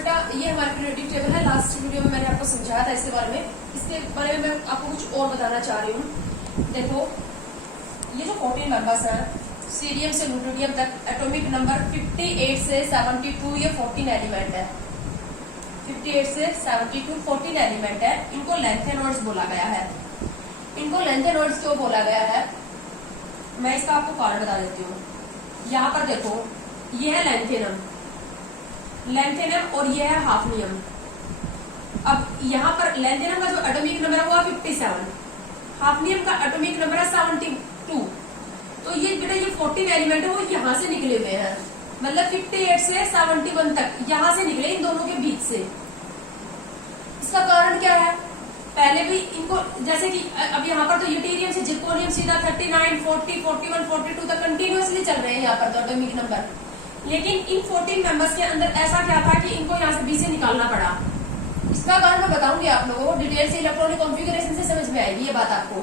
बेटा ये हमारी पीरियोडिक टेबल है। लास्ट वीडियो में मैंने आपको समझाया था इसके बारे में। इसके बारे में मैं आपको कुछ और बताना चाह रही हूँ। देखो ये जो 14 मेंबर्स हैं सीरियम से ल्यूटेरियम तक, एटॉमिक नंबर 58 से 72, ये 14 एलिमेंट है। 58 से 72 14 एलिमेंट है। इनको लेंथेनॉइड्स बोला गया है। इनको लेंथेनॉइड्स क्यों बोला गया है, मैं इसका आपको कारण बता देती हूँ। यहाँ पर देखो ये है लेंथेनम और ये है हाफनियम। अब यहाँ पर लेंथेनम का जो एटॉमिक नंबर है वो है 57, हाफनियम का एटॉमिक नंबर है 72। तो ये बेटा ये 14 एलिमेंट है वो यहाँ से निकले हुए हैं, मतलब 58 से 71 तक यहाँ से निकले, इन दोनों के बीच से। इसका कारण क्या है, पहले भी इनको जैसे कि अब यहाँ पर तो यूटेरियम से जिर्कोनियम सीधा 39, 40, 41, 42 तक कंटिन्यूअसली चल रहे हैं यहाँ पर तो एटॉमिक नंबर। लेकिन इन 14 मेंबर्स के अंदर ऐसा क्या था कि इनको यहाँ से बी से निकालना पड़ा। इसका कारण मैं बताऊंगी आप लोगों को डिटेल से, इलेक्ट्रॉनिक कॉन्फ़िगरेशन से समझ में आएगी ये बात आपको।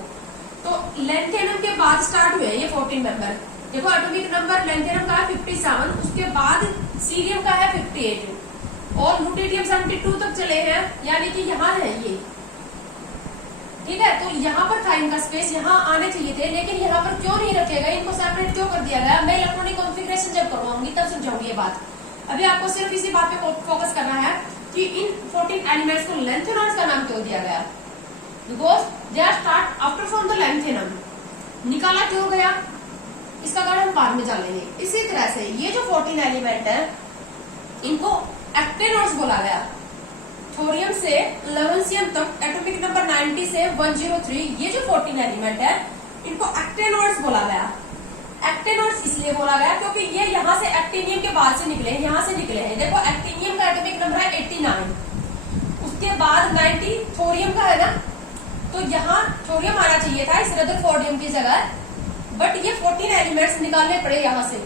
तो लेंथेनम के बाद स्टार्ट हुए ये 14 मेंबर। देखो एटॉमिक नंबर लेंथेनम का है 57, उसके बाद सीरियम का है 58 और ल्यूटेरियम 72 तक चले हैं, यानी कि यहाँ है ये। ठीक है, तो यहाँ पर था इनका स्पेस, यहाँ आने चाहिए थे, लेकिन यहाँ पर क्यों नहीं रखे गए, इनको सेपरेट क्यों कर दिया गया, मैं इलेक्ट्रॉनिक कॉन्फ़िगरेशन जब करवाऊंगी तब समझाऊंगी ये बात। अभी आपको सिर्फ इसी बात पे फोकस करना है कि इन 14 एलिमेंट्स को लेंथेनॉइड्स का नाम क्यों दिया गया, because they are start after from the lanthanum. निकाला क्यों गया, इसका कारण हम बाद में जान लेंगे। इसी तरह से ये जो 14 एलिमेंट है इनको एक्टेनॉइड्स बोला गया। थोरियम से लेवेंसियम तक एटॉमिक नंबर 90 से 103, ये जो 14 एलिमेंट है इनको एक्टेनॉइड्स बोला गया। एक्टेनॉइड्स इसलिए बोला गया क्योंकि ये यहाँ से एक्टिनियम के बाद से निकले हैं, यहाँ से निकले हैं। देखो एक्टिनियम का एटॉमिक नंबर है 89, उसके बाद 90 थोरियम का है ना, तो यहाँ थोरियम आना चाहिए था इस रदरफोर्डियम की जगह, बट ये 14 एलिमेंट्स निकालने पड़े यहाँ से।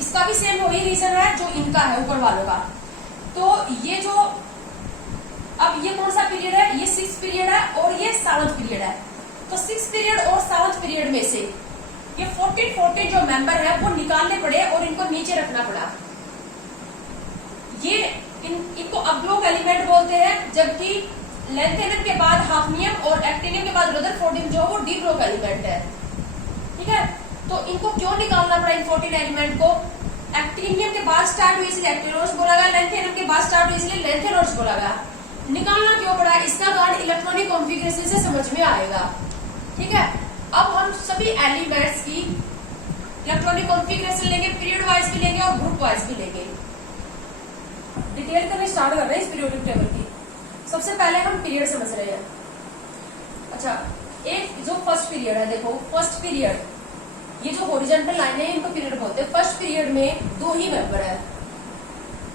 इसका भी सेम वही रीजन है जो इनका है ऊपर वालों का। तो ये जो अब ये कौन सा पीरियड है, ये 6th पीरियड है और ये 7th पीरियड है। तो 6th पीरियड और 7th पीरियड में से ये 14 जो मेंबर है वो निकालने पड़े और इनको नीचे रखना पड़ा। ये इनको अब्लोक एलिमेंट बोलते हैं, जबकि लेंथेनम के बाद हाफनियम और एक्टिनियम के बाद रदरफोर्डियम जो वो डी ब्लॉक एलिमेंट है। ठीक है, तो इनको क्यों निकालना पड़ा इन 14 एलिमेंट को, एक्टिनियम के बाद स्टार्ट हुई इसलिए एक्टिनॉइड्स बोला गया, लेंथेनम के बाद स्टार्ट हुई इसलिए लेंथेनॉइड्स बोला गया। निकालना क्यों पड़ा, इसका कारण इलेक्ट्रॉनिक कॉन्फ़िगरेशन से समझ में आएगा। ठीक है, अब हम सभी एलिमेंट्स की इलेक्ट्रॉनिक कॉन्फ़िगरेशन लेंगे, पीरियड वाइज भी लेंगे और ग्रुप वाइज भी लेंगे। डिटेल करने स्टार्ट कर रहे हैं इस पीरियोडिक टेबल की। सबसे पहले हम पीरियड समझ रहे हैं। अच्छा, एक जो फर्स्ट पीरियड है, देखो फर्स्ट पीरियड, ये जो हॉरिजॉन्टल लाइन है इनको पीरियड बोलते हैं। फर्स्ट पीरियड में दो ही मेंबर है,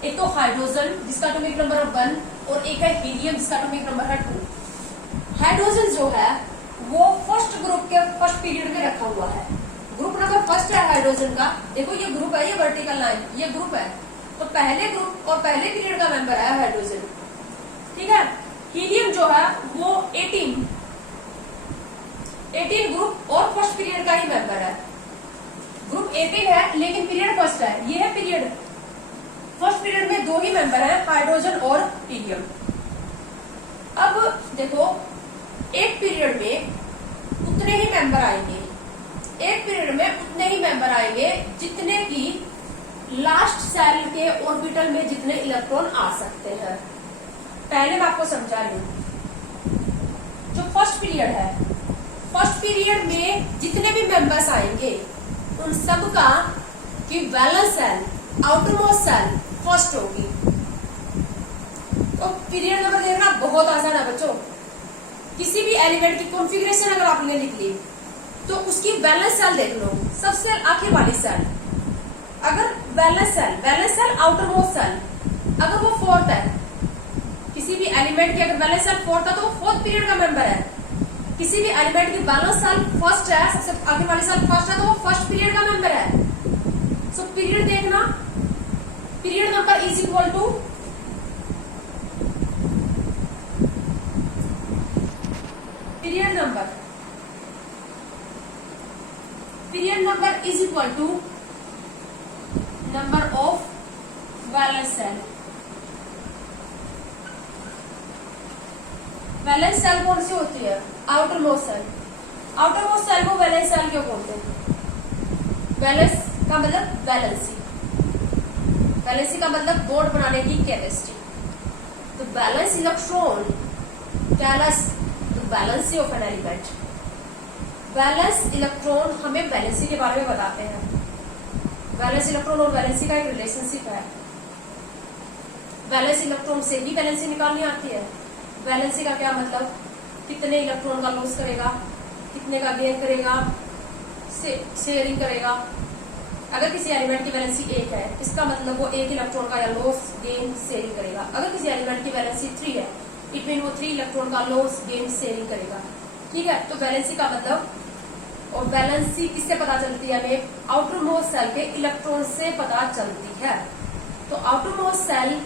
एक तो हाइड्रोजन जिसका एटॉमिक नंबर है 1 और एक है हीलियम जिसका एटॉमिक नंबर है 2। हाइड्रोजन जो है वो फर्स्ट ग्रुप के फर्स्ट पीरियड में रखा हुआ है। ग्रुप नंबर फर्स्ट है हाइड्रोजन का, देखो ये ग्रुप है, ये वर्टिकल लाइन ये ग्रुप है, तो पहले ग्रुप और पहले पीरियड का मेंबर है हाइड्रोजन। ठीक है, हीलियम जो है वो 18 ग्रुप और फर्स्ट पीरियड का ही मेंबर है। ग्रुप 18 है लेकिन पीरियड फर्स्ट है, ये है पीरियड फर्स्ट पीरियड में दो ही मेंबर हैं, हाइड्रोजन और हीलियम। अब देखो एक पीरियड में उतने ही मेंबर आएंगे, एक पीरियड में उतने ही मेंबर आएंगे जितने की लास्ट सेल के ऑर्बिटल में जितने इलेक्ट्रॉन आ सकते हैं। पहले मैं आपको समझा रही हूं, जो फर्स्ट पीरियड है, फर्स्ट पीरियड में जितने भी मेंबर्स आएंगे उन सब का की valence shell outermost shell first होगी। तो पीरियड नंबर देखना बहुत आसान है बच्चों। किसी भी एलिमेंट की कॉन्फ़िगरेशन अगर आपने लिख ली तो उसकी वैलेंस सेल देख लो, सबसे आखिर वाली सेल। अगर वैलेंस सेल आउटरमोस्ट सेल अगर वो 4th है, किसी भी एलिमेंट की अगर वैलेंस सेल 4th है तो वो 4th पीरियड का मेंबर है। किसी भी एलिमेंट की वैलेंस सेल फर्स्ट है, सबसे आखिर वाली सेल फर्स्ट है, तो वो फर्स्ट पीरियड का मेंबर है। सो पीरियड देखना, period number is equal to period number is equal to number of valence shell. Valence shell कौन सी होती है? Outermost shell. Outermost shell को वैलेंस सेल क्यों बोलते हैं? वैलेंस का मतलब वैलेंसी, वैलेंसी का मतलब बॉन्ड बनाने की कैपेसिटी। तो valence electron tell us the valency of an element. Valence electron हमें वैलेंसी के बारे में बताते हैं। वैलेंस इलेक्ट्रॉन और वैलेंसी का एक रिलेशनशिप है। वैलेंस इलेक्ट्रॉन से ही वैलेंसी निकालनी आती है। वैलेंसी का क्या मतलब? कितने इलेक्ट्रॉन का लॉस करेगा, कितने का गेन करेगा, शेयरिंग करेगा। अगर किसी एलिमेंट की वैलेंसी 1 है, इसका मतलब वो 1 इलेक्ट्रॉन का या लॉस गेन शेयरिंग करेगा। अगर किसी एलिमेंट की वैलेंसी 3 है, इट मीन वो 3 इलेक्ट्रॉन का लॉस गेन शेयरिंग करेगा। ठीक है, तो वैलेंसी का मतलब, और वैलेंसी किससे पता चलती है? हमें आउटर मोस्ट सेल के इलेक्ट्रॉन से पता चलती है। तो आउटर मोस्ट सेल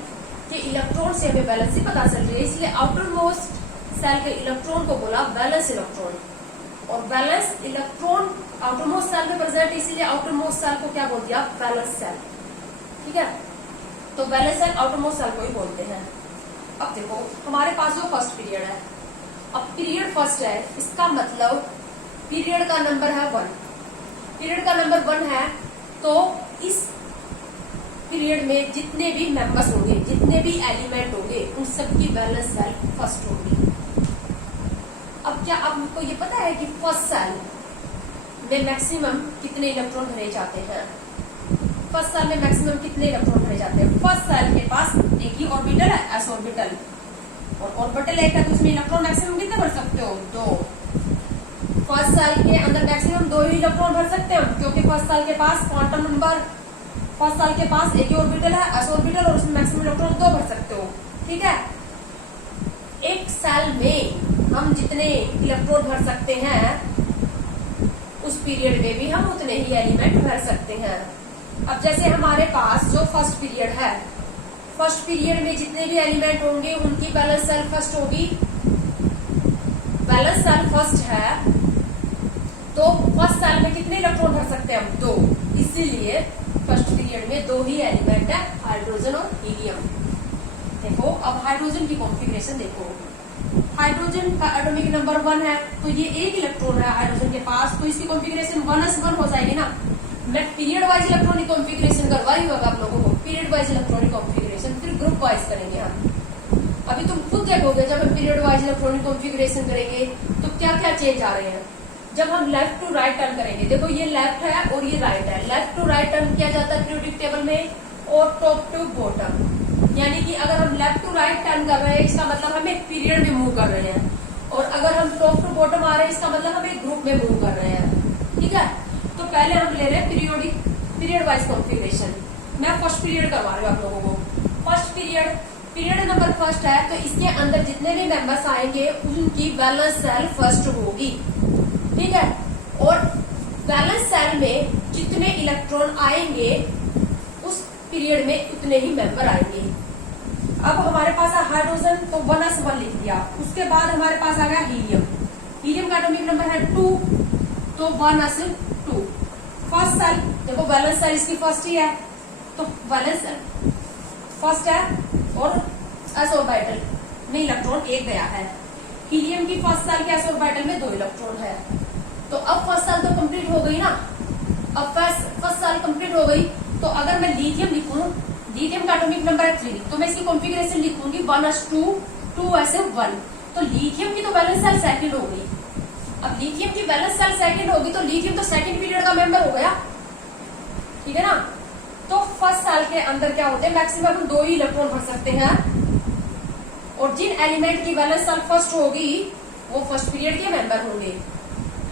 के इलेक्ट्रॉन से हमें वैलेंसी पता चल रही है, इसलिए आउटर मोस्ट सेल के इलेक्ट्रॉन को बोला वैलेंस इलेक्ट्रॉन। और valence electron outermost shell में प्रेजेंट, इसीलिए आउटर मोस्ट सेल को क्या बोल दिया? Valence shell. ठीक है, तो valence shell outermost shell को ही बोलते हैं। अब देखो हमारे पास जो फर्स्ट पीरियड है, अब पीरियड फर्स्ट है, इसका मतलब पीरियड का नंबर है 1। पीरियड का नंबर 1 है, तो इस पीरियड में जितने भी मेंबर्स होंगे, जितने भी एलिमेंट होंगे, उन सबकी वैलेंस सेल फर्स्ट होगी। अब क्या आपको ये पता है कि फर्स्ट सेल में मैक्सिमम कितने इलेक्ट्रॉन भरे जाते हैं? फर्स्ट सेल में मैक्सिमम कितने इलेक्ट्रॉन भरे जाते हैं? फर्स्ट सेल के पास एक ही ऑर्बिटल है, एस ऑर्बिटल, और ऑर्बिटल एक है, तो उसमें इलेक्ट्रॉन मैक्सिमम कितने भर सकते हो? 2। फर्स्ट सेल के अंदर मैक्सिमम 2 ही इलेक्ट्रॉन भर सकते हैं, क्योंकि फर्स्ट सेल के पास क्वांटम नंबर, फर्स्ट सेल के पास एक ही ऑर्बिटल है, एस ऑर्बिटल, और उसमें मैक्सिमम इलेक्ट्रॉन 2 भर सकते हो। ठीक है, एक सेल में हम जितने इलेक्ट्रॉन भर सकते हैं, उस पीरियड में भी हम उतने ही एलिमेंट भर सकते हैं। अब जैसे हमारे पास जो फर्स्ट पीरियड है, फर्स्ट पीरियड में जितने भी एलिमेंट होंगे उनकी वैलेंस सेल फर्स्ट होगी। वैलेंस सेल फर्स्ट है, तो फर्स्ट सेल में कितने इलेक्ट्रॉन भर सकते हैं हम? 2। इसीलिए फर्स्ट पीरियड में 2 ही एलिमेंट है, हाइड्रोजन और हीलियम। देखो अब हाइड्रोजन की कॉन्फ़िगरेशन देखो। हाइड्रोजन का एटॉमिक नंबर 1 है, तो ये 1 इलेक्ट्रॉन है हाइड्रोजन के पास, तो इसकी कॉन्फ़िगरेशन 1s1 हो जाएगी ना। मैं पीरियड वाइज इलेक्ट्रॉनिक कॉन्फ़िगरेशन करवाई होगा आप लोगों को, पीरियड वाइज इलेक्ट्रॉनिक कॉन्फ़िगरेशन, फिर ग्रुप वाइज करेंगे हम। अभी तुम खुद देखोगे जब हम पीरियड वाइज इलेक्ट्रॉनिक कॉन्फ़िगरेशन करेंगे तो क्या क्या चेंज आ रहे हैं। जब हम लेफ्ट टू राइट टर्न करेंगे, देखो ये लेफ्ट है और ये राइट है, लेफ्ट टू राइट टर्न किया जाता है पीरियोडिक टेबल में, और टॉप टू बॉटम, यानी कि अगर हम लेफ्ट टू राइट टर्न कर रहे हैं, इसका मतलब हम एक पीरियड में मूव कर रहे हैं, और अगर हम टॉप टू बॉटम आ रहे हैं, इसका मतलब हम एक ग्रुप में मूव कर रहे हैं। ठीक है, तो पहले हम ले रहे हैं पीरियड वाइज कॉन्फ़िगरेशन। मैं फर्स्ट पीरियड करवा रही हूँ आप लोगों को। फर्स्ट पीरियड नंबर फर्स्ट है, तो इसके अंदर जितने भी मेंबर्स आएंगे उनकी वैलेंस सेल फर्स्ट होगी। ठीक है, और वैलेंस सेल में जितने इलेक्ट्रॉन आएंगे उस पीरियड में उतने ही मेंबर आएंगे। अब हमारे पास है हाइड्रोजन, तो 1s1 लिख दिया। उसके बाद हमारे पास आ गया हीलियम। हीलियम का एटॉमिक नंबर है 2, तो 1s2। फर्स्ट सेल देखो, वैलेंस सेल इसकी फर्स्ट ही है, तो वैलेंस सेल फर्स्ट है, और एस ऑर्बिटल में इलेक्ट्रॉन 1 गया है। हीलियम की फर्स्ट सेल के एस ऑर्बिटल में 2 इलेक्ट्रॉन है। तो अब फर्स्ट सेल तो कंप्लीट हो गई ना। अब फर्स्ट सेल कंप्लीट हो गई, तो अगर मैं लिथियम लिखूं, लिथियम का एटॉमिक नंबर है 3, तो मैं इसकी कॉन्फ़िगरेशन लिखूंगी 1s2 2s1। तो लिथियम की तो वैलेंस सेल सेकंड हो गई। अब लिथियम की वैलेंस सेल सेकंड होगी, तो लिथियम तो सेकंड पीरियड का मेंबर हो गया। ठीक है ना, तो फर्स्ट सेल के अंदर क्या होते हैं, मैक्सिमम हम 2 ही इलेक्ट्रॉन भर सकते हैं, और जिन एलिमेंट की वैलेंस सेल फर्स्ट होगी वो फर्स्ट पीरियड के मेंबर होंगे।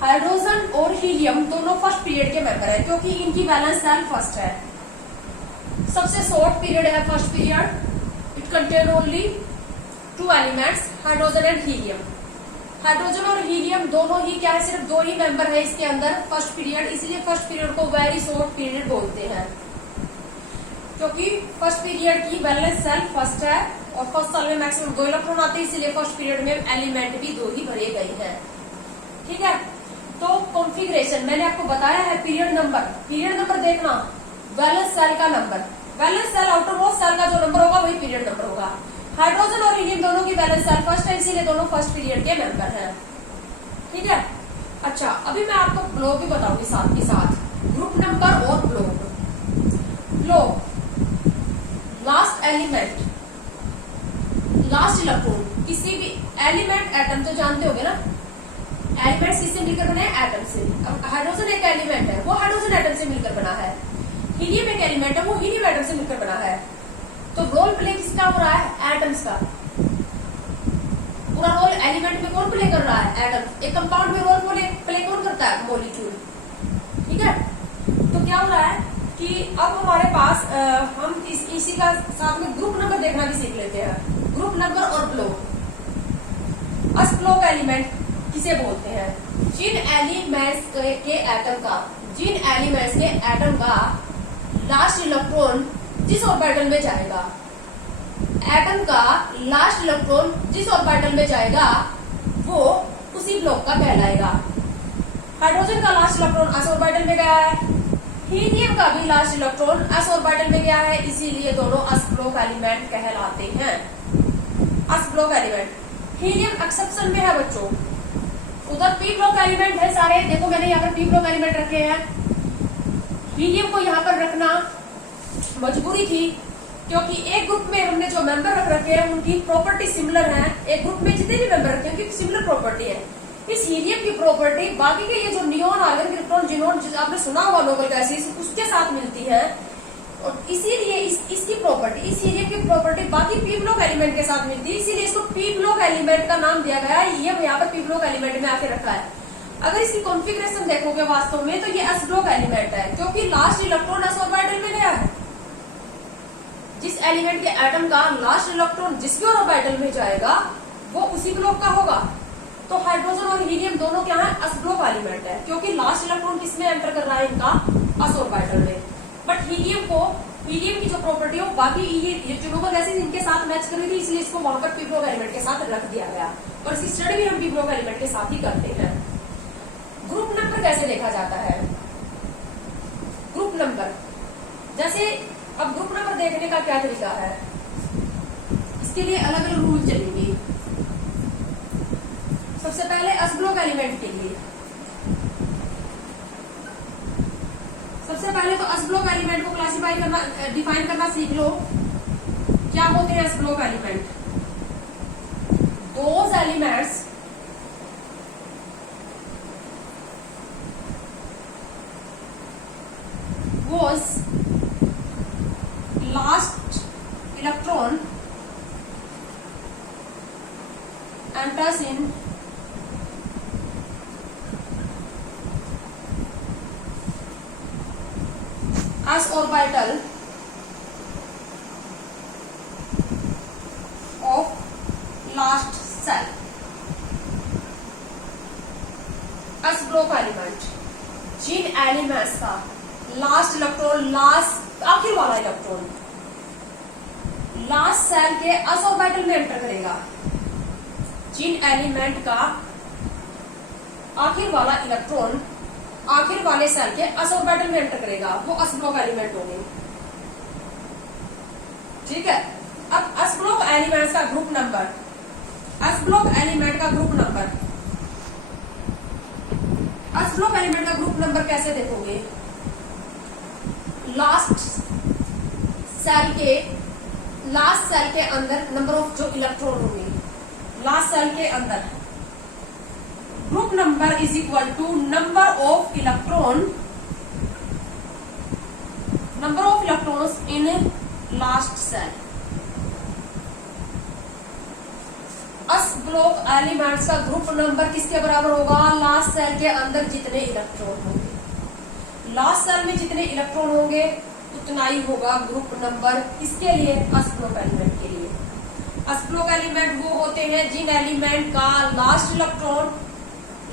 हाइड्रोजन और हीलियम दोनों फर्स्ट पीरियड के मेंबर है, क्योंकि इनकी वैलेंस सेल फर्स्ट है। सबसे शॉर्ट पीरियड है first period. It contain only 2 elements, hydrogen and helium. Hydrogen और हीलियम दोनों ही क्या है, सिर्फ 2 ही मेंबर है इसके अंदर फर्स्ट पीरियड, इसलिए फर्स्ट पीरियड को वेरी शॉर्ट पीरियड बोलते हैं, क्योंकि फर्स्ट पीरियड की वैलेंस सेल फर्स्ट है, और फर्स्ट सेल में मैक्सिमम 2 इलेक्ट्रॉन आते हैं, इसलिए फर्स्ट पीरियड में एलिमेंट भी 2 ही भरे गए हैं। ठीक है, तो कॉन्फ़िगरेशन मैंने आपको बताया है। पीरियड नंबर देखना, वैलेंस सेल का number, valence shell outermost shell का जो नंबर होगा वही पीरियड नंबर होगा। हाइड्रोजन और हीलियम दोनों की वैलेंस सेल फर्स्ट है, इसीलिए दोनों फर्स्ट पीरियड के मेंबर हैं। ठीक है। अच्छा, अभी मैं आपको ब्लॉक भी बताऊंगी साथ के साथ, ग्रुप नंबर और block. Block last element, last electron, किसी भी एलिमेंट एटम तो जानते होगे ना, एलिमेंट किससे मिलकर बने हैं? एटम से। अब हाइड्रोजन एक एलिमेंट है, वो हाइड्रोजन एटम से मिलकर बना है। हीलियम एक एलिमेंट है, वो हीलियम एटम से मिलकर बना है। तो रोल प्ले किसका हो रहा है? एटम्स का। पूरा रोल एलिमेंट में कौन प्ले कर रहा है? एटम। एक कंपाउंड में रोल प्ले कौन करता है? मॉलिक्यूल। ठीक है। तो क्या हो रहा है कि अब हमारे पास हम इसी का साथ में ग्रुप नंबर देखना भी सीख लेते हैं। ग्रुप नंबर और ब्लॉक। ब्लॉक एलिमेंट किसे बोलते हैं? जिन एलिमेंट्स के एटम का, जिन एलिमेंट्स के एटम का लास्ट इलेक्ट्रॉन जिस ऑर्बिटल में जाएगा, एटम का लास्ट इलेक्ट्रॉन जिस ऑर्बिटल में जाएगा वो उसी ब्लॉक का कहलाएगा। हाइड्रोजन का लास्ट इलेक्ट्रॉन s ऑर्बिटल में गया है, हीलियम का भी लास्ट इलेक्ट्रॉन s ऑर्बिटल में गया है, इसीलिए दोनों s ब्लॉक एलिमेंट कहलाते हैं। s block element. Helium exception में है बच्चों, उधर p ब्लॉक एलिमेंट है सारे। देखो मैंने यहाँ पर p ब्लॉक एलिमेंट रखे हैं। हीलियम को यहाँ पर रखना मजबूरी थी, क्योंकि एक ग्रुप में हमने जो मेंबर रख रखे हैं उनकी प्रॉपर्टी सिमिलर है। एक ग्रुप में जितने भी मेंबर रखे हैं उनकी सिमिलर प्रॉपर्टी है। इस हीलियम की प्रॉपर्टी बाकी के ये जो नियोन, आर्गन, क्रिप्टॉन, जिनोन आपने सुना होगा नोबेल गैसेस, उसके साथ मिलती है। और इसीलिए इसकी प्रॉपर्टी, इस हीलियम की प्रॉपर्टी बाकी पी ब्लॉक एलिमेंट के साथ मिलती है, इसीलिए इसको पी ब्लॉक एलिमेंट का नाम दिया गया है। ये यहाँ पर पी ब्लॉक एलिमेंट में आके रखा है। अगर इसकी कॉन्फ़िगरेशन देखोगे वास्तव में तो ये एस ब्लॉक एलिमेंट है, क्योंकि लास्ट इलेक्ट्रॉन एस ऑर्बिटल में गया है। जिस एलिमेंट के एटम का लास्ट इलेक्ट्रॉन जिसके ऑर्बिटल में जाएगा वो उसी ब्लॉक का होगा। तो हाइड्रोजन और हीलियम दोनों क्या है? एस ब्लॉक एलिमेंट है, क्योंकि लास्ट इलेक्ट्रॉन किसमें एंटर कर रहा है? इनका एस ऑर्बिटल में। बट हीलियम की जो प्रॉपर्टी है बाकी ये नोबेल गैसेस इनके साथ मैच कर रही थी, इसलिए इसको वहां पर पी ब्लॉक एलिमेंट के साथ रख दिया गया। और इसकी स्टडी भी हम पी ब्लॉक एलिमेंट के साथ ही करते हैं। ग्रुप नंबर कैसे देखा जाता है? ग्रुप नंबर, जैसे अब ग्रुप नंबर देखने का क्या तरीका है? इसके लिए अलग अलग रूल चलेंगे। सबसे पहले एस ब्लॉक एलिमेंट के लिए, सबसे पहले तो एस ब्लॉक एलिमेंट को क्लासिफाई करना, डिफाइन करना सीख लो। क्या होते हैं S block element? Those elements was last electron enters in s orbital of last cell। s block element जिन एलिमेंट्स का लास्ट इलेक्ट्रॉन, लास्ट आखिर वाला इलेक्ट्रॉन लास्ट सेल के एस ऑर्बिटल में एंटर करेगा, जिन एलिमेंट का आखिर वाला इलेक्ट्रॉन आखिर वाले सेल के एस ऑर्बिटल में एंटर करेगा, वो एस ब्लॉक एलिमेंट होंगे। ठीक है। अब एस ब्लॉक एलिमेंट का group number, S block element का group number, S block element का ग्रुप नंबर कैसे देखोगे? लास्ट सेल के अंदर नंबर ऑफ जो इलेक्ट्रॉन होंगे, लास्ट सेल के अंदर group number is equal to number of electrons in last shell. S block elements का ग्रुप नंबर किसके बराबर होगा? लास्ट सेल के अंदर जितने इलेक्ट्रॉन होंगे, लास्ट सेल में जितने इलेक्ट्रॉन होंगे उतना ही होगा ग्रुप नंबर। किसके लिए? एस ब्लॉक एलिमेंट के लिए। एस ब्लॉक एलिमेंट वो होते हैं जिन एलिमेंट का लास्ट इलेक्ट्रॉन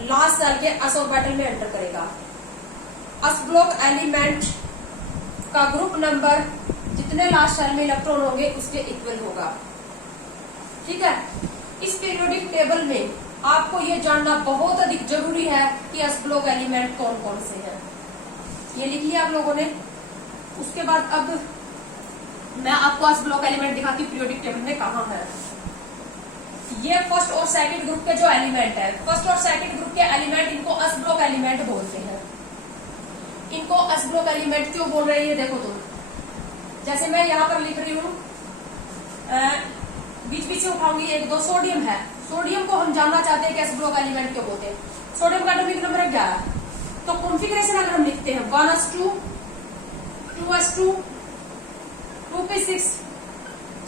लास्ट सेल के एस ऑर्बिटल में एंटर करेगा। एस ब्लॉक एलिमेंट का ग्रुप नंबर जितने लास्ट सेल में इलेक्ट्रॉन होंगे उसके इक्वल होगा। ठीक है। इस पीरियोडिक टेबल में आपको ये जानना बहुत अधिक जरूरी है कि एस ब्लॉक एलिमेंट कौन कौन से हैं। ये लिख लिया आप लोगों ने। उसके बाद अब मैं आपको एस ब्लॉक एलिमेंट दिखाती हूँ पीरियोडिक टेबल में कहाँ है। ये फर्स्ट और सेकंड ग्रुप के जो एलिमेंट है, फर्स्ट और सेकंड ग्रुप के एलिमेंट, इनको एस ब्लॉक एलिमेंट बोलते हैं। इनको एस ब्लॉक एलिमेंट क्यों बोल रही है देखो तुम, जैसे मैं यहाँ पर लिख रही हूँ, बीच बीच से उठाऊंगी, एक दो सोडियम है, सोडियम को हम जानना चाहते हैं कि एस ब्लॉक एलिमेंट क्यों बोलते हैं। सोडियम का एटॉमिक नंबर है 11, तो कॉन्फ़िगरेशन अगर हम लिखते हैं 1s2 2s2 2p6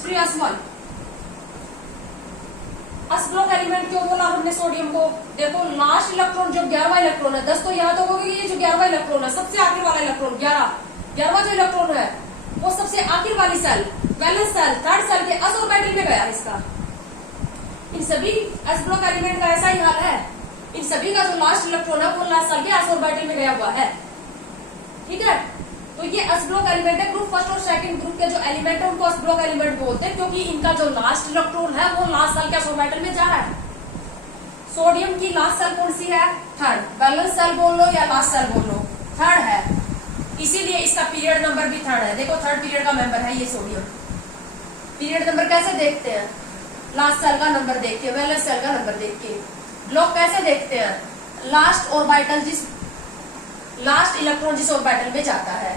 3s1। S block element क्यों बोला हमने सोडियम को, देखो लास्ट इलेक्ट्रॉन जो 11वां इलेक्ट्रॉन है, 10 तो याद होगा कि ये जो 11वां इलेक्ट्रॉन है, सबसे आखिर वाला इलेक्ट्रॉन 11वां जो इलेक्ट्रॉन है वो सबसे आखिर वाली shell, valence shell, third shell के एस ऑर्बिटल में गया इसका। इन सभी एस ब्लॉक एलिमेंट का ऐसा ही हाल है, इन सभी का जो लास्ट इलेक्ट्रॉन है वो लास्ट सेल के एस ऑर्बिटल में गया हुआ है। ठीक है, तो ये एस ब्लॉक एलिमेंट है। ग्रुप फर्स्ट और सेकंड ग्रुप के जो एलिमेंट है उनको एस ब्लॉक एलिमेंट बोलते हैं, क्योंकि इनका जो लास्ट इलेक्ट्रॉन है वो लास्ट सेल के एस ऑर्बिटल में जा रहा है। सोडियम की लास्ट सेल कौन सी है, थर्ड, बैलेंस सेल बोल लो या लास्ट सेल बोल लो, थर्ड है, इसीलिए इसका पीरियड नंबर भी थर्ड है। देखो थर्ड पीरियड का मेंबर है ये सोडियम। पीरियड नंबर कैसे देखते हैं, लास्ट सेल का नंबर देख के, बैलेंस सेल का नंबर देख के। ब्लॉक कैसे देखते हैं, लास्ट ऑर्बिटल लास्ट इलेक्ट्रॉन जिस ऑर्बिटल में जाता है।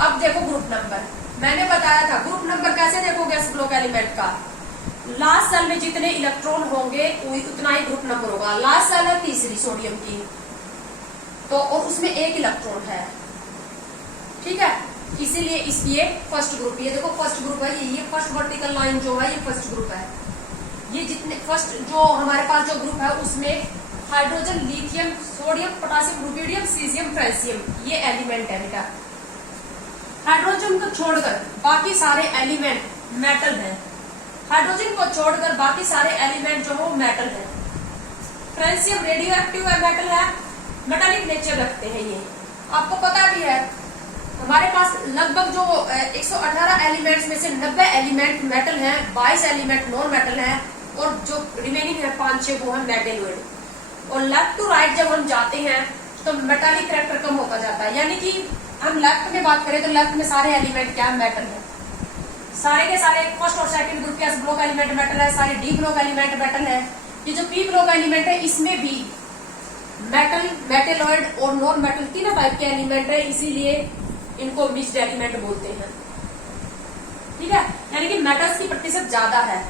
अब देखो ग्रुप नंबर, मैंने बताया था ग्रुप नंबर कैसे देखोगे एस ब्लॉक एलिमेंट का, लास्ट सेल में जितने इलेक्ट्रॉन होंगे उतना ही ग्रुप नंबर होगा। लास्ट सेल है तीसरी सोडियम की, तो और उसमें एक इलेक्ट्रॉन है। ठीक है, इसीलिए ये फर्स्ट ग्रुप, ये देखो फर्स्ट ग्रुप है, ये फर्स्ट वर्टिकल लाइन जो है ये फर्स्ट ग्रुप है। ये जितने फर्स्ट जो हमारे पास जो ग्रुप है उसमें hydrogen, lithium, sodium, potassium, rubidium, caesium, francium, ये एलिमेंट है बेटा। हाइड्रोजन को छोड़कर बाकी सारे एलिमेंट मेटल हैं। हाइड्रोजन को छोड़कर बाकी सारे एलिमेंट जो है मेटल है। फ्रेंसियम रेडियो एक्टिव है, मेटल है, मेटालिक नेचर रखते हैं ये, आपको पता भी है। हमारे पास लगभग जो 118 एलिमेंट्स में से 90 एलिमेंट मेटल हैं, 22 एलिमेंट नॉन मेटल हैं, और जो रिमेनिंग है 5-6 वो है मेटेलॉइड। और लेफ्ट टू राइट जब हम जाते हैं तो मेटालिक कैरेक्टर कम होता जाता है, यानी कि हम लेफ्ट में बात करें तो लेफ्ट में सारे एलिमेंट क्या है, मेटल है। सारे के सारे फर्स्ट और सेकंड ग्रुप के एस ब्लॉक एलिमेंट मेटल है, सारे डी ब्लॉक एलिमेंट मेटल है। ये जो पी ब्लॉक एलिमेंट है इसमें भी मेटल, मेटेलॉइड और नॉन मेटल तीनों टाइप के एलिमेंट है, इसीलिए इनको मिक्स्ड एलिमेंट बोलते हैं। ठीक है, यानी कि मेटल्स की प्रतिशत ज्यादा है,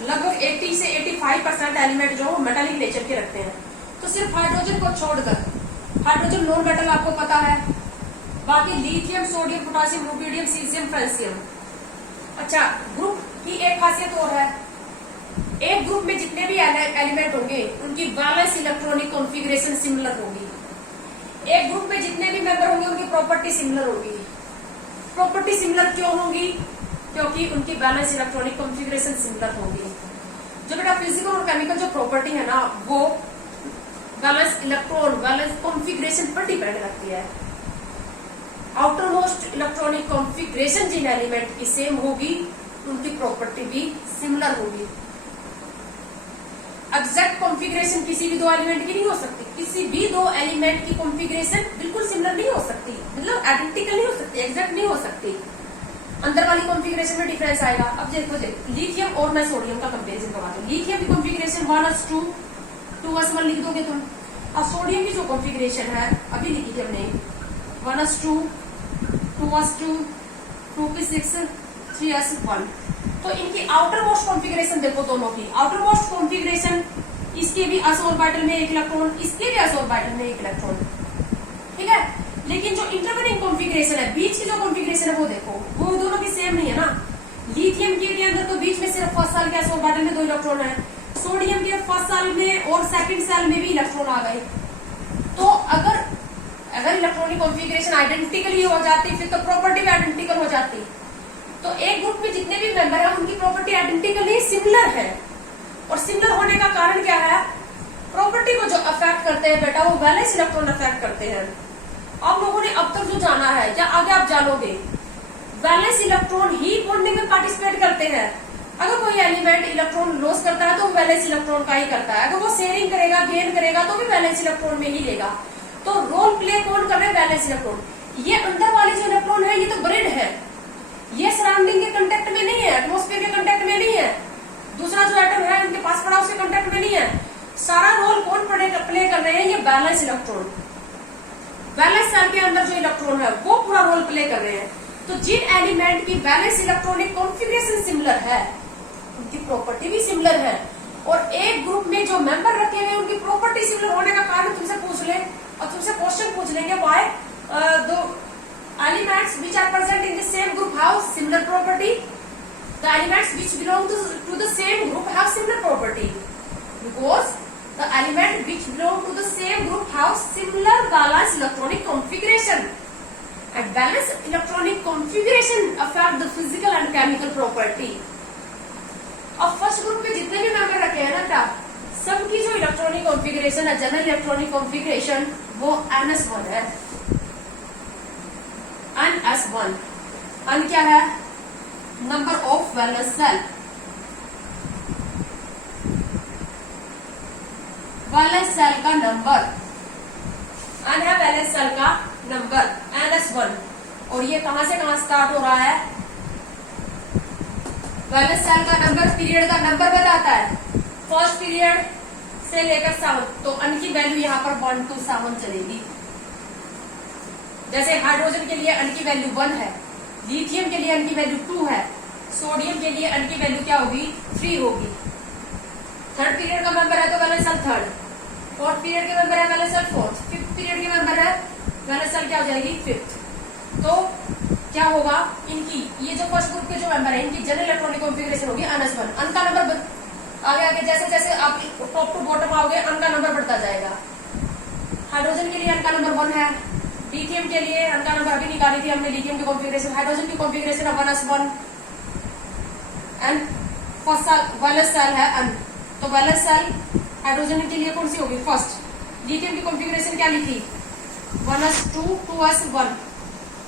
लगभग 80 से 85% एलिमेंट जो मेटालिक नेचर के रखते हैं। तो सिर्फ हाइड्रोजन को छोड़कर, हाइड्रोजन नॉन मेटल आपको पता है, बाकी lithium, sodium, potassium, rubidium, caesium, francium. अच्छा, ग्रुप की एक खासियत और है, एक ग्रुप में जितने भी एलिमेंट होंगे उनकी वैलेंस इलेक्ट्रॉनिक कॉन्फ़िगरेशन सिमिलर होगी। एक ग्रुप में जितने भी मेंबर होंगे उनकी प्रॉपर्टी सिमिलर होगी। प्रॉपर्टी सिमिलर क्यों होंगी, क्योंकि उनकी बैलेंस इलेक्ट्रॉनिक कॉन्फ़िगरेशन सिमिलर होगी। जो बेटा फिजिकल और केमिकल जो प्रॉपर्टी है ना वो बैलेंस इलेक्ट्रॉन, बैलेंस कॉन्फ़िगरेशन पर डिपेंड करती है। आउटर मोस्ट इलेक्ट्रॉनिक कॉन्फ़िगरेशन जिन एलिमेंट की सेम होगी उनकी प्रॉपर्टी भी सिमिलर होगी। एग्जैक्ट कॉन्फ़िगरेशन किसी भी दो एलिमेंट की नहीं हो सकती, किसी भी दो एलिमेंट की कॉन्फ़िगरेशन बिल्कुल सिमिलर नहीं हो सकती, मतलब आइडेंटिकल नहीं हो सकती, एग्जैक्ट नहीं हो सकती, अंदर वाली कॉन्फ़िगरेशन में डिफरेंस आएगा। अब देखो लिथियम और मैं सोडियम का कंपैरिजन करवाती हूँ। लिथियम की कॉन्फ़िगरेशन 1s2 2s1 लिख दोगे तुम। अब सोडियम की जो कॉन्फ़िगरेशन है अभी लिखी थी हमने 1s2 2s2 2p6 3s1। तो इनकी आउटर मोस्ट कॉन्फ़िगरेशन देखो दोनों की, आउटर मोस्ट कॉन्फ़िगरेशन इसके भी s ऑर्बिटल में एक इलेक्ट्रॉन, इसके भी s ऑर्बिटल में एक इलेक्ट्रॉन। ठीक है, लेकिन जो इंटरवेनिंग कॉन्फ़िगरेशन है, बीच की जो कॉन्फ़िगरेशन है वो देखो, वो दोनों की सेम नहीं है ना। लिथियम के अंदर तो बीच में सिर्फ फर्स्ट सेल के s ऑर्बिटल में 2 इलेक्ट्रॉन है, सोडियम के फर्स्ट सेल में और सेकंड सेल में भी इलेक्ट्रॉन आ गए। तो अगर इलेक्ट्रॉनिक कॉन्फ़िगरेशन आइडेंटिकली हो जाती फिर तो प्रॉपर्टी भी आइडेंटिकल हो जाती। तो एक ग्रुप में जितने भी मेंबर है उनकी प्रॉपर्टी आइडेंटिकली सिमिलर है, और सिमिलर होने का कारण क्या है, प्रॉपर्टी को जो अफेक्ट करते हैं बेटा वो वैलेंस इलेक्ट्रॉन अफेक्ट करते हैं। आप लोगों ने अब तक जो जाना है या आगे आप जानोगे, वैलेंस इलेक्ट्रॉन ही बॉन्डिंग में पार्टिसिपेट करते हैं। अगर कोई एलिमेंट इलेक्ट्रॉन लॉस करता है तो वैलेंस इलेक्ट्रॉन का ही करता है, अगर वो शेयरिंग करेगा, गेन करेगा तो भी वैलेंस इलेक्ट्रॉन में ही लेगा। तो रोल प्ले कौन कर रहे हैं, वैलेंस इलेक्ट्रॉन। ये अंदर वाले जो इलेक्ट्रॉन है ये तो बरीड है, ये सराउंडिंग के कांटेक्ट में नहीं है, एटमॉस्फेयर के कांटेक्ट में नहीं है, दूसरा जो एटम है उनके पास पड़ा उसके कांटेक्ट में नहीं है। सारा रोल कौन प्ले कर रहे हैं? ये बैलेंस इलेक्ट्रॉन, बैलेंस सेल के अंदर जो इलेक्ट्रॉन है वो पूरा रोल प्ले कर रहे हैं। तो जिन एलिमेंट की बैलेंस इलेक्ट्रॉनिक कॉन्फ़िगरेशन सिमिलर है उनकी प्रॉपर्टी भी सिमिलर है, और एक ग्रुप में जो मेंबर रखे हुए उनकी प्रॉपर्टी सिमिलर होने का कारण तुमसे पूछ ले और तुमसे क्वेश्चन पूछ लेंगे व्हाई दो elements which are present in the same group have similar property, the elements which belong to the same group have similar property, because the element which belong to the same group have similar valence electronic configuration, and valence electronic configuration affect the physical and chemical property. अब first group के जितने भी member रखे हैं ना बेटा, सबकी जो इलेक्ट्रॉनिक कॉन्फ़िगरेशन है, जनरल इलेक्ट्रॉनिक कॉन्फ़िगरेशन वो NS1 है। NS1 N क्या है? Number of valence shell, valence shell का नंबर, N है वैलेंस सेल का नंबर NS1, और ये कहां से कहां स्टार्ट हो रहा है? वैलेंस सेल का नंबर पीरियड का नंबर बताता है, फर्स्ट पीरियड से लेकर 7, तो N की वैल्यू यहाँ पर 1 to 7 चलेगी। जैसे हाइड्रोजन के लिए N की वैल्यू 1 है, लिथियम के लिए N की वैल्यू 2 है, सोडियम के लिए N की वैल्यू क्या होगी? 3 होगी। थर्ड पीरियड का मेंबर है तो valence shell third, fourth period के मेंबर है valence shell fourth, fifth period के मेंबर है वैलेंस सेल क्या हो जाएगी? फिफ्थ। तो क्या होगा? इनकी ये जो फर्स्ट ग्रुप के जो मेंबर है इनकी जनरल इलेक्ट्रॉनिक कॉन्फ़िगरेशन होगी NS1। N का नंबर आगे आगे जैसे जैसे आप टॉप टू बॉटम आओगे N का नंबर बढ़ता जाएगा। हाइड्रोजन के लिए N का नंबर 1 है, लिथियम के लिए N का नंबर अभी निकाली थी हमने, लिथियम की कॉन्फ़िगरेशन, हाइड्रोजन की कॉन्फ़िगरेशन है 1s1, and first valence shell है N, तो वैलेंस सेल हाइड्रोजन के लिए कौन सी होगी? फर्स्ट। लिथियम की कॉन्फ़िगरेशन क्या लिखी? 1s2 2s1,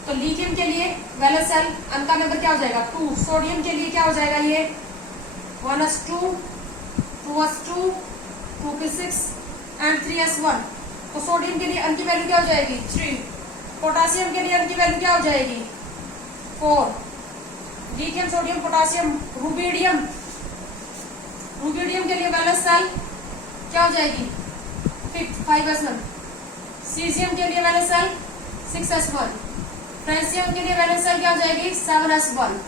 तो लिथियम के लिए वैलेंस सेल N का नंबर क्या हो जाएगा? 2। सोडियम के लिए क्या हो जाएगा? ये 1s2 2s2 2p6 and 3s1, तो सोडियम के लिए N की वैल्यू क्या हो जाएगी? 3। पोटासियम के लिए N की वैल्यू क्या हो जाएगी? 4। Lithium sodium potassium rubidium, rubidium के लिए वैलेंस सेल क्या हो जाएगी? 5s1। सीजियम के लिए वैलेंस सेल 6s1, फ्रांसियम के लिए वैलेंस सेल क्या हो जाएगी? 7s1।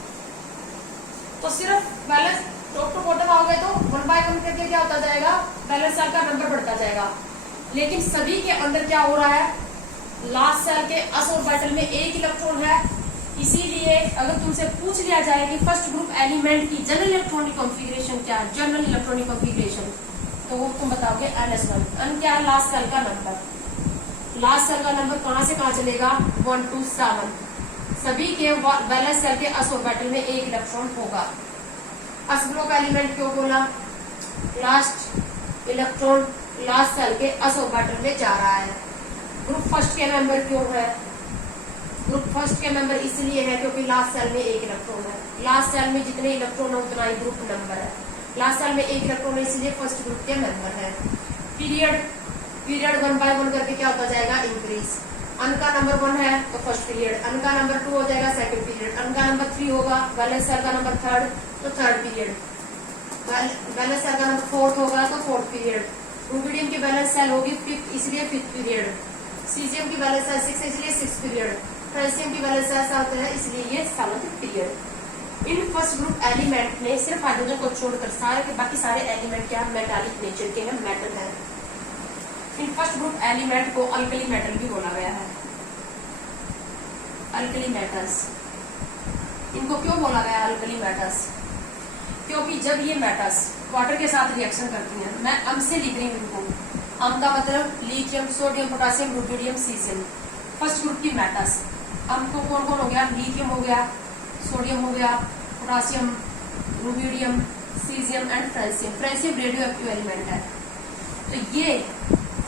तो सिर्फ वैलेंस टॉप टू बॉटम आओगे तो 1 by 1 करके क्या होता जाएगा? वैलेंस सेल का नंबर बढ़ता जाएगा। लेकिन सभी के अंदर क्या हो रहा है? लास्ट सेल के s ऑर्बिटल में एक इलेक्ट्रॉन है, इसीलिए अगर तुमसे पूछ लिया जाए कि फर्स्ट ग्रुप एलिमेंट की जनरल इलेक्ट्रॉनिक कॉन्फ़िगरेशन क्या है, जनरल इलेक्ट्रॉनिक कॉन्फ़िगरेशन, तो वो तुम बताओगे NS1। N क्या है? लास्ट सेल का नंबर। लास्ट सेल का नंबर कहां से कहां चलेगा? 1 to 7। सभी के वैलेंस सेल के s ऑर्बिटल में एक इलेक्ट्रॉन होगा। s ग्रुप एलिमेंट क्यों बोला? लास्ट इलेक्ट्रॉन लास्ट सेल के s ऑर्बिटल में जा रहा है। ग्रुप फर्स्ट के मेंबर क्यों है? ग्रुप फर्स्ट के मेंबर इसलिए है क्योंकि लास्ट सेल में एक इलेक्ट्रॉन है। लास्ट सेल में जितने इलेक्ट्रॉन है उतना ही ग्रुप नंबर है। लास्ट सेल में एक इलेक्ट्रॉन है इसलिए फर्स्ट ग्रुप के मेंबर है। पीरियड 1 by 1 करके क्या होता जाएगा? इंक्रीज। N का नंबर 1 है तो फर्स्ट पीरियड, N का नंबर 2 हो जाएगा सेकंड पीरियड, N का नंबर 3 होगा, वैलेंस सेल का नंबर 3rd तो थर्ड पीरियड, वैलेंस सेल का नंबर 4th होगा तो फोर्थ पीरियड, रुबिडियम की वैलेंस सेल होगी 5th इसलिए 5th पीरियड, सीजियम की वैलेंस सेल 6 इसलिए 6th पीरियड, फ्रांसियम की वैलेंस सेल 7 है इसलिए ये 7th period. In first group element में सिर्फ हाइड्रोजन को छोड़कर सारे के बाकी सारे एलिमेंट क्या मेटालिक नेचर के हैं, मेटल है। इन फर्स्ट ग्रुप एलिमेंट को अल्कली मेटल भी बोला गया है, अल्कली मेटल्स। इनको क्यों बोला गया अल्कली मेटल्स? क्योंकि जब ये मेटल्स वाटर के साथ रिएक्शन करती हैं, मैं अम से लिख रही हूँ इनको, अम का मतलब lithium sodium potassium rubidium caesium, first group की मेटल्स। अम को कौन कौन हो गया? लिथियम हो गया, सोडियम हो गया, potassium, rubidium, caesium and francium. Francium radio active element है। तो ये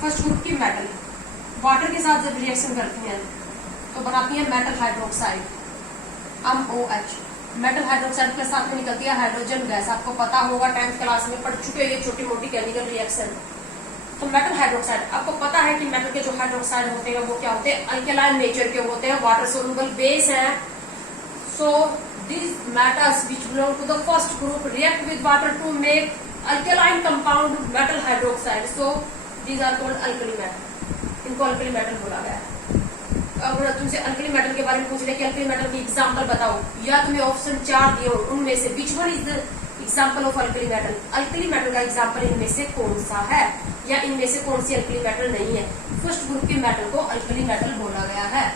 फर्स्ट ग्रुप की मेटल वाटर के साथ जब रिएक्शन करती हैं तो बनाती है metal hydroxide, MOH। Metal hydroxide के साथ में निकलती है हाइड्रोजन गैस। आपको पता होगा 10th क्लास में पढ़ चुके ये छोटी मोटी केमिकल रिएक्शन। तो मेटल हाइड्रोक्साइड, आपको पता है कि मेटल के जो हाइड्रोक्साइड होते हैं वो क्या होते हैं, अल्केलाइन नेचर के होते हैं, वाटर सोल्यूबल बेस है। सो these metals which belong to the first group react with water to make alkaline compound metal hydroxide. So these are called alkali metal. इनको alkali metal बोला गया है। अगर तुमसे alkali metal के बारे में पूछ ले कि alkali metal की एग्जांपल बताओ, या तुम्हें ऑप्शन 4 दिए हो, उनमें से which one is the example of alkali metal? alkali metal का एग्जांपल इनमें से कौन सा है, या इनमें से कौन सी alkali metal नहीं है? फर्स्ट ग्रुप के मेटल को alkali metal बोला गया है।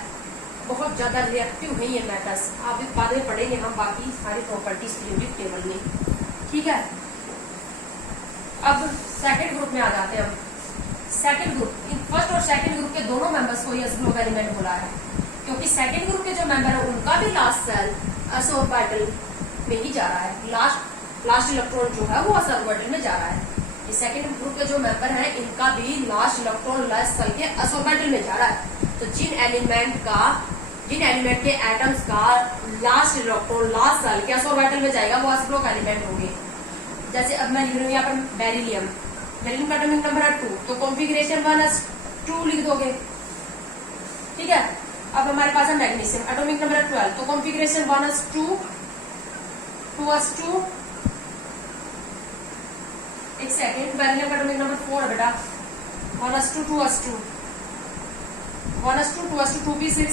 बहुत ज्यादा रिएक्टिव है ये मेटल्स, आप बाद में पढ़ेंगे हम बाकी सारी प्रॉपर्टीज पीरियोडिक टेबल में, ठीक है। अब सेकंड ग्रुप में आ जाते हैं हम। सेकंड ग्रुप, फर्स्ट और सेकंड ग्रुप के दोनों मेंबर्स को ये ग्रुप एलिमेंट बोला है, क्योंकि सेकंड ग्रुप के जो मेंबर है उनका भी लास्ट सेल s ऑर्बिटल में ही जा रहा है, लास्ट इलेक्ट्रॉन जो है वो s ऑर्बिटल में जा रहा है। ये सेकंड ग्रुप के जो मेंबर हैं इनका भी लास्ट इलेक्ट्रॉन लास्ट सेल के s ऑर्बिटल में जा रहा है। तो जिन एलिमेंट के एटम्स का लास्ट इलेक्ट्रॉन लास्ट सेल के s ऑर्बिटल में जाएगा वो s ब्लॉक एलिमेंट होंगे। जैसे अब मैं लिख रही हूँ यहाँ पर बेरिलियम का एटॉमिक नंबर है 2, तो कॉन्फ़िगरेशन 1s2 लिख दोगे, ठीक है। अब हमारे पास है मैग्नीशियम, एटॉमिक नंबर है 12, तो कॉन्फ़िगरेशन 1s2 2s2। एक सेकेंड, बेरिलियम का एटॉमिक नंबर 4 है बेटा, 1s2 2s2 1s2 2s2 2p6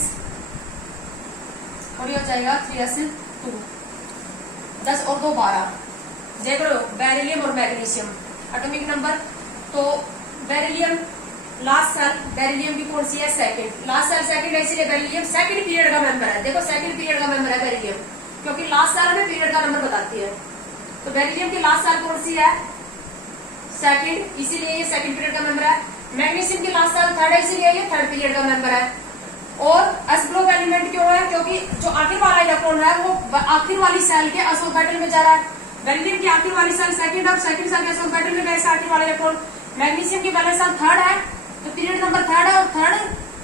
और ये हो जाएगा 3s2। 10 और 2 12। देख लो बेरिलियम और मैग्नीशियम एटॉमिक नंबर, तो बेरिलियम लास्ट सेल, बेरिलियम की कौन सी है सेकंड, लास्ट सेल सेकंड है, इसीलिए बेरिलियम सेकंड पीरियड का मेंबर है। देखो सेकंड पीरियड का मेंबर है बेरिलियम, क्योंकि लास्ट सेल में पीरियड का नंबर बताती है। तो बेरिलियम की लास्ट सेल कौन सी है सेकंड, इसीलिए ये सेकंड पीरियड का मेंबर है। मैग्नीशियम की लास्ट सेल थर्ड है, इसीलिए ये थर्ड पीरियड का मेंबर है। और s ग्रुप एलिमेंट क्यों है, क्योंकि जो आखिर वाला इलेक्ट्रॉन है वो आखिर वाली सेल के s ऑर्बिटल में जा रहा है। बेरिलियम की आखिर वाली सेल सेकंड, और सेकंड सेल के s ऑर्बिटल में गए आखिर वाला इलेक्ट्रॉन। मैग्नीशियम की वाला सेल थर्ड है, तो पीरियड नंबर थर्ड है, और थर्ड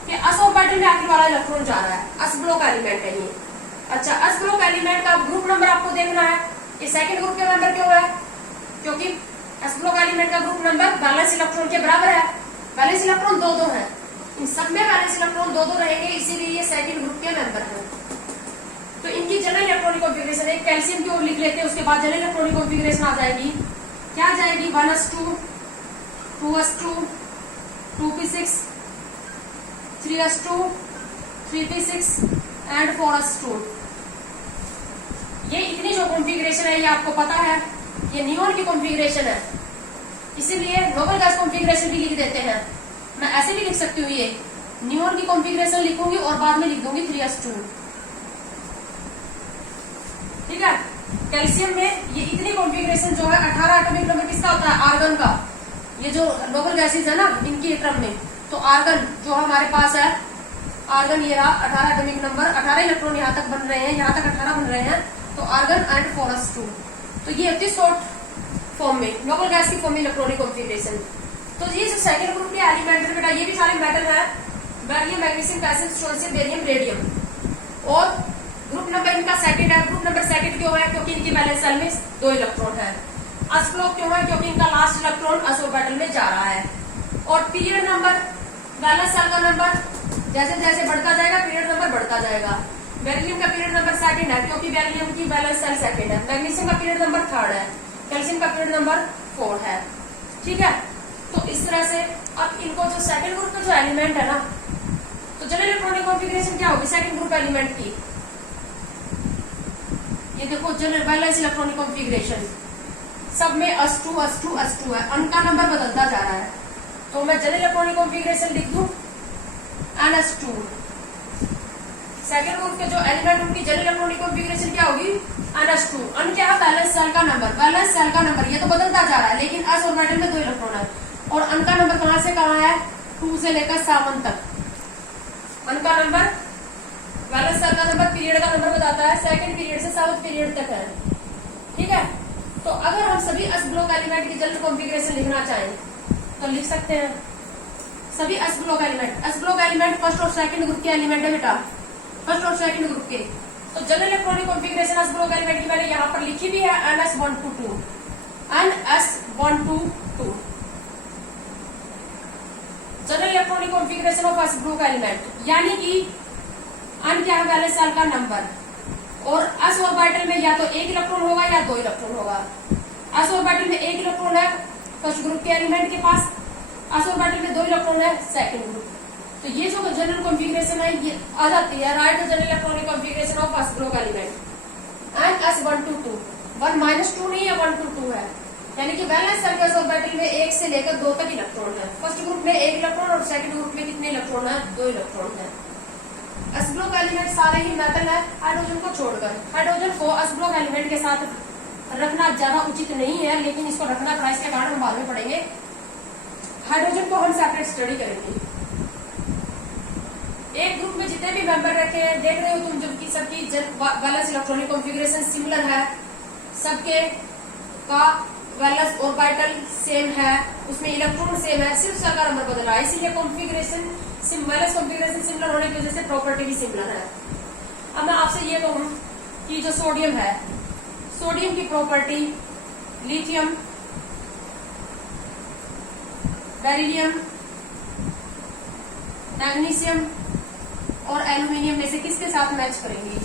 के s ऑर्बिटल में आखिर वाला इलेक्ट्रॉन जा रहा है। s ब्लॉक एलिमेंट है ये। अच्छा, s ब्लॉक एलिमेंट का ग्रुप नंबर आपको देखना है, ये सेकंड ग्रुप के मेंबर क्यों है, क्योंकि s ब्लॉक एलिमेंट का ग्रुप नंबर बैलेंस इलेक्ट्रॉन के बराबर है। बैलेंस इलेक्ट्रॉन 2-2 है, इन सब में बैलेंस इलेक्ट्रॉन 2-2 रहेंगे, इसीलिए ये सेकंड ग्रुप के मेंबर है। तो इनकी जनरल इलेक्ट्रॉनिक कॉन्फ़िगरेशन है, कैल्शियम की ओर लिख लेते हैं, उसके बाद जनरल इलेक्ट्रॉनिक कॉन्फ़िगरेशन आ जाएगी। क्या आ जाएगी, 1s2 2s2 2p6 3s2 3p6 and 4s2। ये इतनी जो कॉन्फ़िगरेशन है ये आपको पता है, ये नियोन की कॉन्फ़िगरेशन है, इसीलिए नोबल गैस कॉन्फ़िगरेशन भी लिख देते हैं। मैं ऐसे भी लिख सकती हूँ, ये नियोन की कॉन्फ़िगरेशन लिखूंगी और बाद में लिख दूंगी 3s2, ठीक है। कैल्शियम में ये इतनी कॉन्फ़िगरेशन जो है 18 एटॉमिक नंबर किसका होता है, आर्गन का। ये जो नोबल गैसेज है ना इनकी क्रम में, तो आर्गन जो हमारे पास है, आर्गन ये रहा 18 एटॉमिक नंबर, 18 इलेक्ट्रॉन यहाँ तक बन रहे हैं, यहाँ तक 18 बन रहे हैं, तो आर्गन एंड 4s2। तो ये होती है शॉर्ट फॉर्म में नोबल गैस की फॉर्म में इलेक्ट्रॉनिक कॉन्फ़िगरेशन। तो ये जो सेकंड ग्रुप के एलिमेंट है बेटा, ये भी सारे मेटल है, beryllium magnesium calcium strontium barium radium. और ग्रुप नंबर इनका सेकंड है। ग्रुप नंबर सेकंड क्यों है, क्योंकि इनकी बैलेंस सेल में 2 इलेक्ट्रॉन है। s ब्लॉक क्यों है, क्योंकि इनका लास्ट इलेक्ट्रॉन s ऑर्बिटल में जा रहा है। और पीरियड नंबर, बैलेंस सेल का नंबर जैसे जैसे बढ़ता जाएगा पीरियड नंबर बढ़ता जाएगा। बेरिलियम का पीरियड नंबर सेकंड है, क्योंकि बेरिलियम की बैलेंस सेल सेकंड है। मैग्नीशियम का पीरियड नंबर थर्ड है, कैल्शियम का पीरियड नंबर 4 है, ठीक है। तो इस तरह से अब इनको जो सेकंड ग्रुप का जो एलिमेंट है ना, तो जनरल इलेक्ट्रॉनिक कॉन्फ़िगरेशन क्या होगी सेकंड ग्रुप एलिमेंट की, ये देखो जनरल बैलेंस इलेक्ट्रॉनिक कॉन्फ़िगरेशन, सब में s2 s2 s2 है, उनका नंबर बदलता जा रहा है। तो मैं जनरल इलेक्ट्रॉनिक कॉन्फ़िगरेशन लिख दूं ns2। सेकंड ग्रुप के जो एलिमेंट उनकी जनरल इलेक्ट्रॉनिक कॉन्फ़िगरेशन क्या होगी, ns2। अन क्या है, बैलेंस सेल का नंबर, बैलेंस सेल का नंबर ये तो बदलता जा रहा है, लेकिन s ऑर्बिटल में 2 इलेक्ट्रॉन है। और अन का नंबर कहां से कहां है, 2 से लेकर 7 तक। अन का नंबर, बैलेंस सेल का नंबर पीरियड का नंबर बताता है, सेकंड पीरियड से 7th पीरियड तक है, ठीक है। तो अगर हम सभी s ब्लॉक एलिमेंट की जनरल कॉन्फ़िगरेशन लिखना चाहें तो लिख सकते हैं सभी s block element. s block element first और सेकंड ग्रुप के एलिमेंट है बेटा, फर्स्ट और सेकंड ग्रुप के। तो general electronic configuration s block element की मैंने यहाँ पर लिखी भी है, ns122 ns122, general electronic configuration of us group element, यानी कि अन क्या है वैलेंस शेल का नंबर, और अस ऑर्बिटल में या तो एक इलेक्ट्रॉन होगा या दो इलेक्ट्रॉन होगा। अस ऑर्बिटल में एक इलेक्ट्रॉन है फर्स्ट ग्रुप के एलिमेंट के पास, अस ऑर्बिटल में दो इलेक्ट्रॉन है सेकंड ग्रुप। तो ये जो जनरल कॉन्फ़िगरेशन है ये आ जाती है, right the general electronic configuration of us group element and us 1 to 2, 1 - 2 नहीं है, 1 to 2 है, यानी कि वैलेंस शेल के ऑर्बिटल में 1 से लेकर 2 तक इलेक्ट्रॉन है। फर्स्ट ग्रुप में 1 इलेक्ट्रॉन और सेकंड ग्रुप में कितने इलेक्ट्रॉन है, 2 इलेक्ट्रॉन है। अस ग्रुप एलिमेंट सारे ही मेटल है हाइड्रोजन को छोड़कर। हाइड्रोजन को अस ग्रुप एलिमेंट के साथ रखना ज्यादा उचित नहीं है, लेकिन इसको रखना पड़ा, इसके कारण हम बाद में पढ़ेंगे। हाइड्रोजन को हम सेपरेट स्टडी करेंगे। एक ग्रुप में जितने भी मेंबर रखे हैं, देख रहे हो तुम, जबकि सबकी वैलेंस इलेक्ट्रॉनिक कॉन्फ़िगरेशन सिमिलर है, सबके का वैलेंस ऑर्बिटल सेम है, उसमें इलेक्ट्रॉन सेम है, सिर्फ उसका नंबर बदला है, इसीलिए कॉन्फ़िगरेशन वैलेंस कॉन्फ़िगरेशन सिमिलर होने की वजह से प्रॉपर्टी भी सिमिलर है। अब मैं आपसे ये कहूं कि जो सोडियम है, सोडियम की प्रॉपर्टी लिथियम, बेरिलियम, मैग्नीशियम और एल्यूमिनियम में से किसके साथ मैच करेंगी?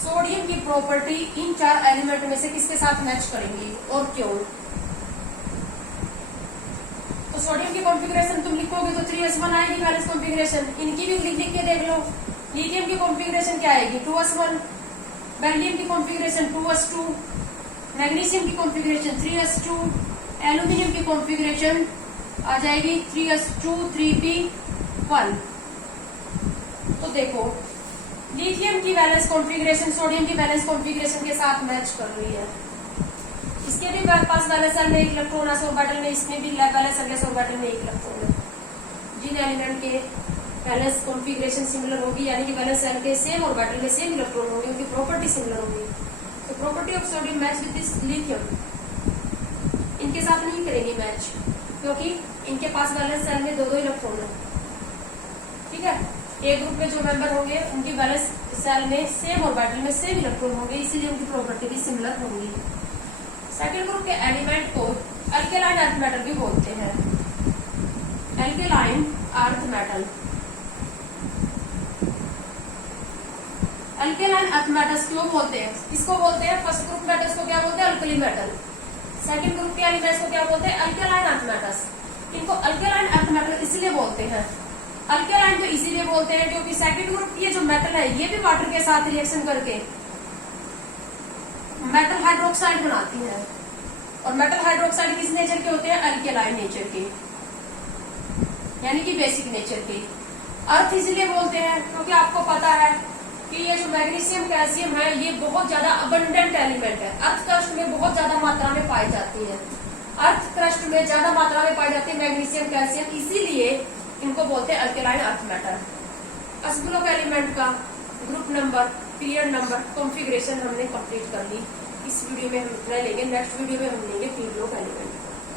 सोडियम की प्रॉपर्टी इन 4 एलिमेंट में से किसके साथ मैच करेंगी और क्यों? तो सोडियम की कॉन्फ़िगरेशन तुम लिखोगे तो 3s1 आएगी वैलेंस कॉन्फ़िगरेशन, इनकी भी लिख के देख लो। लिथियम की कॉन्फ़िगरेशन क्या आएगी? 2s1, बेरिलियम की कॉन्फ़िगरेशन 2s2, मैग्नीशियम की कॉन्फ़िगरेशन 3s2, एल्यूमिनियम की कॉन्फ़िगरेशन आ जाएगी 3s2 3p1। तो देखो लिथियम की वैलेंस कॉन्फ़िगरेशन सोडियम की वैलेंस कॉन्फ़िगरेशन के साथ मैच कर रही है। इसके भी पास वैलेंस शेल में एक इलेक्ट्रॉन है, ऑर्बिटल में इसमें भी वैलेंस शेल ऑर्बिटल में एक इलेक्ट्रॉन है। जिन एलिमेंट के वैलेंस कॉन्फ़िगरेशन सिमिलर होगी, यानी कि वैलेंस शेल के सेम ऑर्बिटल में सेम इलेक्ट्रॉन होंगे, उनकी प्रॉपर्टी सिमिलर होगी। तो property of sodium match with this lithium, इनके साथ नहीं करेंगे मैच, क्योंकि इनके पास वैलेंस शेल में 2-2 इलेक्ट्रॉन है। ठीक है, एक ग्रुप में जो मेंबर होंगे उनकी वैलेंस शेल में सेम ऑर्बिटल में सेम इलेक्ट्रॉन होंगे, इसीलिए उनकी प्रॉपर्टी भी सिमिलर होंगी। सेकंड ग्रुप के एलिमेंट को अल्केलाइन अर्थ मेटल भी बोलते हैं। Alkaline earth metal, alkaline earth metals क्यों बोलते हैं? इसको बोलते हैं फर्स्ट ग्रुप मेटल्स को क्या बोलते हैं? Alkali metal. सेकंड ग्रुप के एलिमेंट्स को क्या बोलते हैं? Alkaline earth metals. इनको अल्केलाइन अर्थ मेटल इसलिए बोलते हैं, अल्केलाइन तो इसीलिए बोलते हैं क्योंकि सेकंड ग्रुप ये जो मेटल है ये भी वाटर के साथ रिएक्शन करके मेटल हाइड्रोक्साइड बनाती है, और मेटल हाइड्रोक्साइड किस नेचर के होते हैं? अल्केलाइन नेचर के, यानी कि बेसिक नेचर के। अर्थ इसलिए बोलते हैं क्योंकि आपको पता है कि ये जो मैग्नीशियम कैल्शियम है ये बहुत ज्यादा अबंडेंट एलिमेंट है, अर्थ क्रस्ट में बहुत ज्यादा मात्रा में पाई जाती है, अर्थ क्रस्ट में ज्यादा मात्रा में पाई जाती है मैग्नीशियम कैल्शियम, इसीलिए इनको बोलते हैं अल्केलाइन अर्थ मेटल। अस ग्रुप एलिमेंट का group number, period number, configuration हमने कंप्लीट कर ली। इस वीडियो में हम इतना लेंगे, नेक्स्ट वीडियो में हम लेंगे पी ग्रुप एलिमेंट।